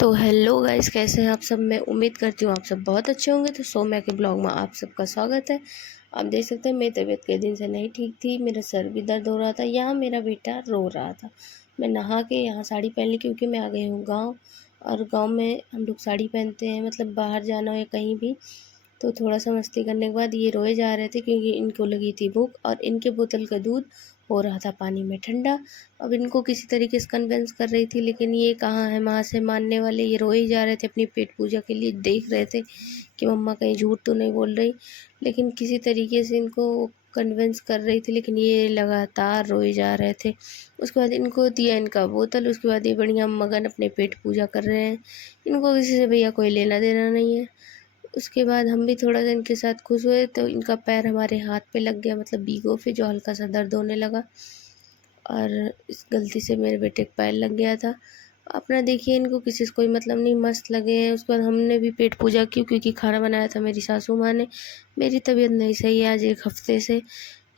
तो hello guys, कैसे हैं आप सब। मैं उम्मीद करती हूँ आप सब बहुत अच्छे होंगे। तो सोम्या के ब्लॉग में आप सबका स्वागत है। आप देख सकते हैं मेरी तबीयत कई दिन से नहीं ठीक थी, मेरा सर भी दर्द हो रहा था, यहाँ मेरा बेटा रो रहा था। मैं नहा के यहाँ साड़ी पहन ली क्योंकि मैं आ गई हूँ गाँव, और गाँव में हम लोग साड़ी पहनते हैं, मतलब बाहर जाना हो या कहीं भी। तो थोड़ा सा मस्ती करने के बाद ये रोए जा रहे थे क्योंकि इनको लगी थी भूख, और इनके बोतल का दूध हो रहा था पानी में ठंडा। अब इनको किसी तरीके से कन्विंस कर रही थी, लेकिन ये कहाँ है वहाँ से मानने वाले। ये रोए ही जा रहे थे, अपनी पेट पूजा के लिए देख रहे थे कि मम्मा कहीं झूठ तो नहीं बोल रही, लेकिन किसी तरीके से इनको कन्विंस कर रही थी, लेकिन ये लगातार रोए जा रहे थे। उसके बाद इनको दिया इनका बोतल, उसके बाद ये बढ़िया मगन अपने पेट पूजा कर रहे हैं। इनको किसी से भैया कोई लेना देना नहीं है। उसके बाद हम भी थोड़ा सा इनके साथ खुश हुए, तो इनका पैर हमारे हाथ पे लग गया, मतलब बीगों पे, जो हल्का सा दर्द होने लगा, और इस गलती से मेरे बेटे का पैर लग गया था। अपना देखिए, इनको किसी से कोई मतलब नहीं, मस्त लगे हैं। उसके बाद हमने भी पेट पूजा की क्योंकि खाना बनाया था मेरी सासू माँ ने। मेरी तबीयत नहीं सही है आज 1 हफ्ते से।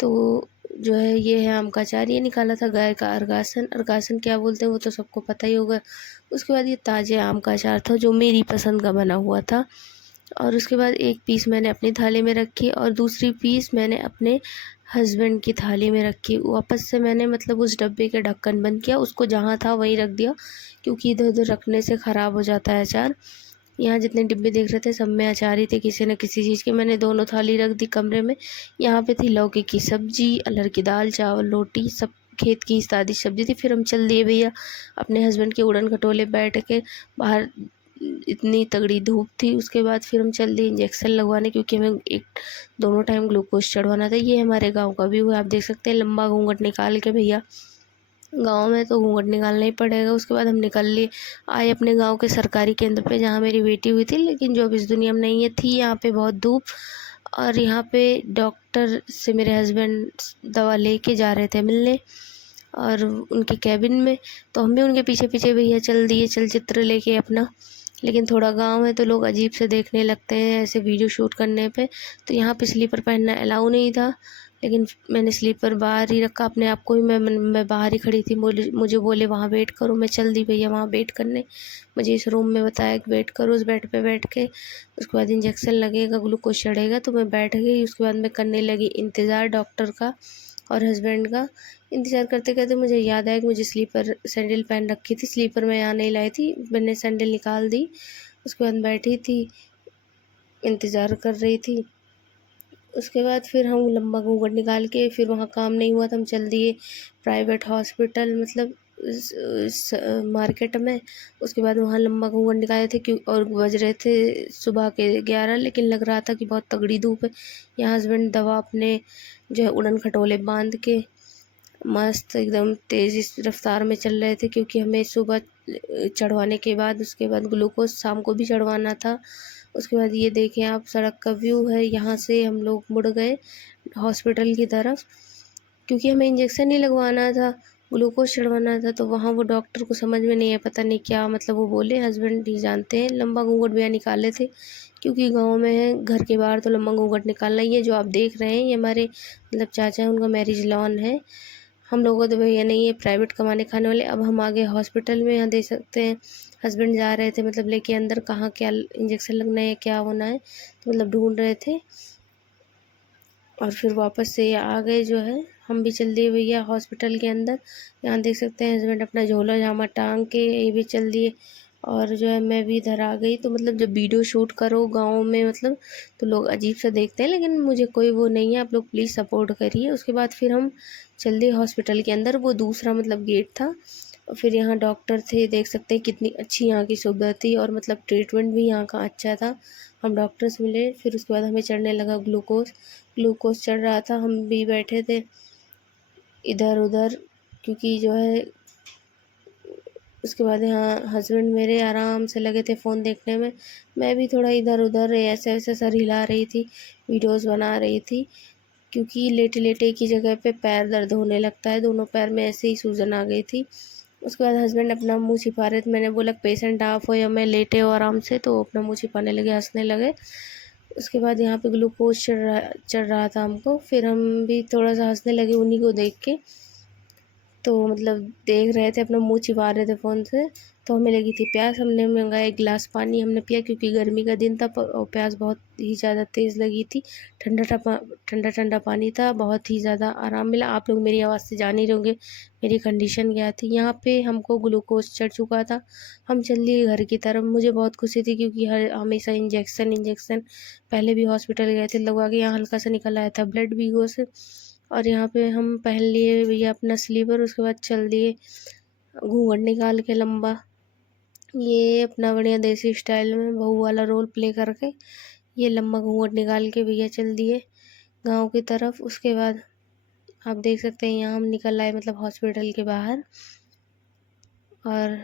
तो जो है ये है आम का अचार, ये निकाला था गाय का अर्गासन। अर्गासन क्या बोलते हैं वो तो सबको पता ही होगा। उसके बाद ये ताज़े आम का अचार था जो मेरी पसंद का बना हुआ था। और उसके बाद एक पीस मैंने अपनी थाली में रखी और दूसरी पीस मैंने अपने हस्बैंड की थाली में रखी। वापस से मैंने मतलब उस डब्बे के ढक्कन बंद किया, उसको जहाँ था वहीं रख दिया क्योंकि इधर उधर रखने से ख़राब हो जाता है अचार। यहाँ जितने डिब्बे देख रहे थे सब में अचार ही थे, किसी न किसी चीज़ के। मैंने दोनों थाली रख दी कमरे में। यहाँ पे थी लौकी की सब्जी, अरहर की दाल, चावल, रोटी, सब खेत की सादी सब्जी थी। फिर हम चल दिए भैया अपने हस्बैंड के उड़न खटोले बैठ के बाहर। इतनी तगड़ी धूप थी। उसके बाद फिर हम चल दिए इंजेक्शन लगवाने क्योंकि हमें एक दोनों टाइम ग्लूकोज चढ़वाना था। ये हमारे गांव का व्यू है, आप देख सकते हैं। लंबा घूंघट निकाल के भैया, गांव में तो घूंघट निकालना ही पड़ेगा। उसके बाद हम निकल लिए, आए अपने गांव के सरकारी केंद्र पे जहां मेरी बेटी हुई थी, लेकिन जो अब इस दुनिया में नहीं है। थी यहाँ पे बहुत धूप, और यहाँ पे डॉक्टर से मेरे हस्बैंड दवा लेके जा रहे थे मिलने, और उनके कैबिन में। तो हम भी उनके पीछे पीछे भैया चल दिए चलचित्र लेके अपना। लेकिन थोड़ा गांव है तो लोग अजीब से देखने लगते हैं ऐसे वीडियो शूट करने पे। तो यहाँ पे स्लीपर पहनना अलाउ नहीं था, लेकिन मैंने स्लीपर बाहर ही रखा अपने आप को ही। मैं बाहर ही खड़ी थी। मुझे बोले वहाँ वेट करो, मैं चल दी भैया वहाँ वेट करने। मुझे इस रूम में बताया कि वेट करो उस बेड पे बैठ के। उसके बाद इंजेक्शन लगेगा, ग्लूकोज चढ़ेगा। तो मैं बैठ गई। उसके बाद मैं करने लगी इंतज़ार डॉक्टर का और हस्बैंड का। इंतज़ार करते करते मुझे याद आया कि मुझे स्लीपर सैंडल पहन रखी थी। स्लीपर मैं यहाँ नहीं लाई थी, मैंने सैंडल निकाल दी। उसके बाद बैठी थी, इंतज़ार कर रही थी। उसके बाद फिर हम लंबा घूंघट निकाल के, फिर वहाँ काम नहीं हुआ तो हम चल दिए प्राइवेट हॉस्पिटल, मतलब मार्केट में। उसके बाद वहाँ लंबा घूंघट निकाले थे क्यों, और बज रहे थे सुबह के 11, लेकिन लग रहा था कि बहुत तगड़ी धूप है। यहाँ हस्बैंड दवा अपने जो है उड़न खटोले बांध के मस्त एकदम तेज़ रफ्तार में चल रहे थे क्योंकि हमें सुबह चढ़वाने के बाद उसके बाद ग्लूकोज शाम को भी चढ़वाना था। उसके बाद ये देखें आप, सड़क का व्यू है। यहाँ से हम लोग मुड़ गए हॉस्पिटल की तरफ क्योंकि हमें इंजेक्शन ही लगवाना था, ग्लूकोज चढ़वाना था। तो वहाँ वो डॉक्टर को समझ में नहीं है, पता नहीं क्या मतलब वो बोले, हस्बैंड ही जानते हैं। लंबा घूंघट भैया निकाले थे क्योंकि गांव में है, घर के बाहर तो लंबा घूंघट निकालना ही है। जो आप देख रहे हैं ये हमारे मतलब चाचा हैं, उनका मैरिज लॉन है। हम लोगों को तो भैया नहीं है, प्राइवेट कमाने खाने वाले। अब हम आ गए हॉस्पिटल में। यहाँ देख सकते हैं हस्बैंड जा रहे थे मतलब लेके अंदर, कहाँ क्या इंजेक्शन लगना है, क्या होना है, तो मतलब ढूंढ रहे थे। और फिर वापस से आ गए जो है, हम भी चल दिए भैया हॉस्पिटल के अंदर। यहाँ देख सकते हैं हस्बैंड अपना झोला जामा टांग के ये भी चल दिए, और जो है मैं भी इधर आ गई। तो मतलब जब वीडियो शूट करो गांव में मतलब तो लोग अजीब सा देखते हैं, लेकिन मुझे कोई वो नहीं है, आप लोग प्लीज़ सपोर्ट करिए। उसके बाद फिर हम चल दिए हॉस्पिटल के अंदर, वो दूसरा मतलब गेट था। और फिर यहाँ डॉक्टर थे, देख सकते हैं कितनी अच्छी यहाँ की सुविधा थी, और मतलब ट्रीटमेंट भी यहाँ का अच्छा था। हम डॉक्टर से मिले, फिर उसके बाद हमें चढ़ने लगा ग्लूकोज। ग्लूकोज चढ़ रहा था, हम भी बैठे थे इधर उधर क्योंकि जो है। उसके बाद यहाँ हस्बैंड मेरे आराम से लगे थे फ़ोन देखने में, मैं भी थोड़ा इधर उधर ऐसे ऐसे सर हिला रही थी, वीडियोस बना रही थी क्योंकि लेटे लेटे एक ही जगह पे पैर दर्द होने लगता है। दोनों पैर में ऐसे ही सूजन आ गई थी। उसके बाद हस्बैंड अपना मुंह छिपा रहे थे। मैंने बोला पेशेंट आप हो या मैं, लेटे हो आराम से, तो अपना मुंह छिपाने लगे, हंसने लगे। उसके बाद यहाँ पे ग्लूकोज चढ़ रहा था हमको, फिर हम भी थोड़ा सा हंसने लगे उन्हीं को देख के। तो मतलब देख रहे थे, अपना मुंह छिपा रहे थे फ़ोन से। तो हमें लगी थी प्यास, हमने मंगाया एक गिलास पानी, हमने पिया क्योंकि गर्मी का दिन था और प्यास बहुत ही ज़्यादा तेज़ लगी थी। ठंडा ठंडा पानी था, बहुत ही ज़्यादा आराम मिला। आप लोग मेरी आवाज़ से जान ही रहे होंगे मेरी कंडीशन क्या थी। यहाँ पे हमको ग्लूकोज चढ़ चुका था, हम चल दिए घर की तरफ। मुझे बहुत खुशी थी क्योंकि हर हमेशा इंजेक्शन पहले भी हॉस्पिटल गए थे लगवा के, यहाँ हल्का सा निकल आया था ब्लड वीगो से। और यहाँ पे हम पहन लिए भैया अपना स्लीपर, उसके बाद चल दिए घूंघट निकाल के लंबा, ये अपना बढ़िया देसी स्टाइल में बहू वाला रोल प्ले करके ये लंबा घूंघट निकाल के भैया चल दिए गांव की तरफ। उसके बाद आप देख सकते हैं यहाँ हम निकल आए मतलब हॉस्पिटल के बाहर। और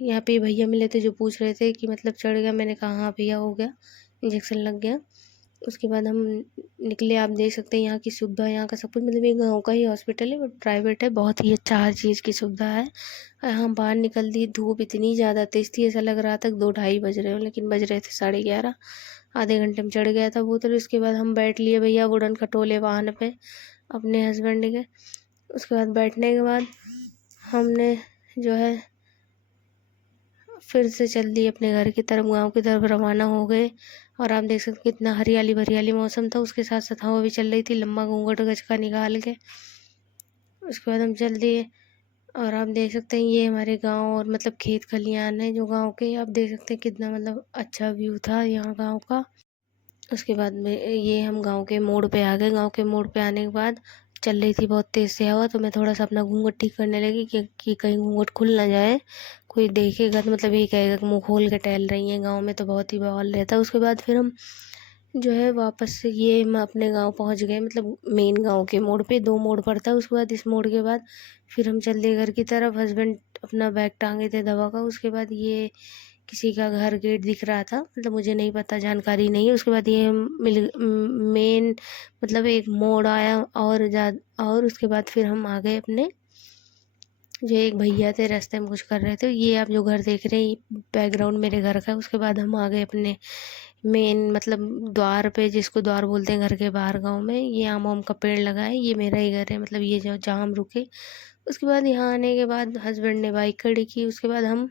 यहाँ पे भैया मिले थे जो पूछ रहे थे कि मतलब चढ़ गया, मैंने कहा हाँ भैया हो गया, इंजेक्शन लग गया। उसके बाद हम निकले। आप देख सकते हैं यहाँ की सुविधा, यहाँ का सब कुछ, मतलब ये गाँव का ही हॉस्पिटल है बट प्राइवेट है, बहुत ही अच्छा हर चीज़ की सुविधा है। हम बाहर निकल दी, धूप इतनी ज़्यादा तेज़ थी, ऐसा लग रहा था 2-2:30 बज रहे हो, लेकिन बज रहे थे 11:30। आधे घंटे में चढ़ गया था बोतल। उसके बाद हम बैठ लिए भैया वुडन खटोले वाहन पे अपने हस्बैंड के। उसके बाद बैठने के बाद हमने जो है फिर से चल दिए अपने घर की तरफ, गांव की तरफ रवाना हो गए। और आप देख सकते कितना हरियाली भरियाली मौसम था, उसके साथ साथ हवा भी चल रही थी लंबा घूंघट गज का निकाल के। उसके बाद हम चल दिए और आप देख सकते हैं ये हमारे गांव और मतलब खेत खलियान है जो गांव के, आप देख सकते हैं कितना मतलब अच्छा व्यू था यहाँ गांव का। उसके बाद में ये हम गांव के मोड़ पे आ गए। गांव के मोड़ पे आने के बाद चल रही थी बहुत तेज़ से हवा, तो मैं थोड़ा सा अपना घूंघट ठीक करने लगी कि कहीं घूंघट खुल ना जाए, कोई देखेगा तो मतलब ये कहेगा कि मुँह खोल के टहल रही हैं। गांव में तो बहुत ही बवाल रहता है। उसके बाद फिर हम जो है वापस से ये हम अपने गांव पहुंच गए, मतलब मेन गांव के मोड़ पे 2 मोड़ पड़ता है। उसके बाद इस मोड़ के बाद फिर हम चल दिए घर की तरफ। हस्बैंड अपना बैग टांगे थे दवा का। उसके बाद ये किसी का घर गेट दिख रहा था, मतलब मुझे नहीं पता, जानकारी नहीं है। उसके बाद ये मेन मतलब एक मोड़ आया और उसके बाद फिर हम आ गए अपने, जो एक भैया थे रास्ते में कुछ कर रहे थे, ये आप जो घर देख रहे हैं बैकग्राउंड मेरे घर का है। उसके बाद हम आ गए अपने मेन मतलब द्वार पे, जिसको द्वार बोलते हैं घर के बाहर गांव में। ये आम का पेड़ लगा है, ये मेरा ही घर है, मतलब ये जो जहाँ हम रुके। उसके बाद यहाँ आने के बाद हस्बैंड ने बाइक खड़ी की, उसके बाद हम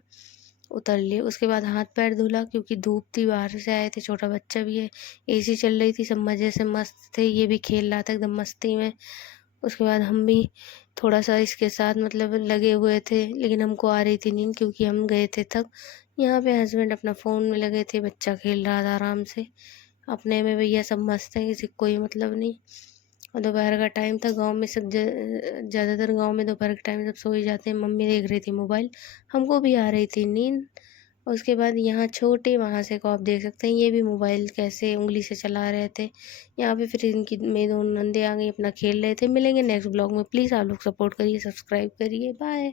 उतर लिए। उसके बाद हाथ पैर धुला क्योंकि धूप थी, बाहर से आए थे, छोटा बच्चा भी है, एसी चल रही थी, सब मज़े से मस्त थे, ये भी खेल रहा था एकदम मस्ती में। उसके बाद हम भी थोड़ा सा इसके साथ मतलब लगे हुए थे, लेकिन हमको आ रही थी नींद क्योंकि हम गए थे थक। यहाँ पे हस्बैंड अपना फ़ोन में लगे थे, बच्चा खेल रहा था आराम से अपने में, भैया सब मस्त हैं, किसी को कोई मतलब नहीं। और दोपहर का टाइम था, गांव में सब ज़्यादातर गांव में दोपहर के टाइम सब सो ही जाते हैं। मम्मी देख रही थी मोबाइल, हमको भी आ रही थी नींद। और उसके बाद यहाँ छोटे वहाँ से को आप देख सकते हैं, ये भी मोबाइल कैसे उंगली से चला रहे थे। यहाँ पे फिर इनकी मेरी दोनों नंदे आ गई, अपना खेल रहे थे। मिलेंगे नेक्स्ट ब्लॉग में, प्लीज़ आप लोग सपोर्ट करिए, सब्सक्राइब करिए, बाय।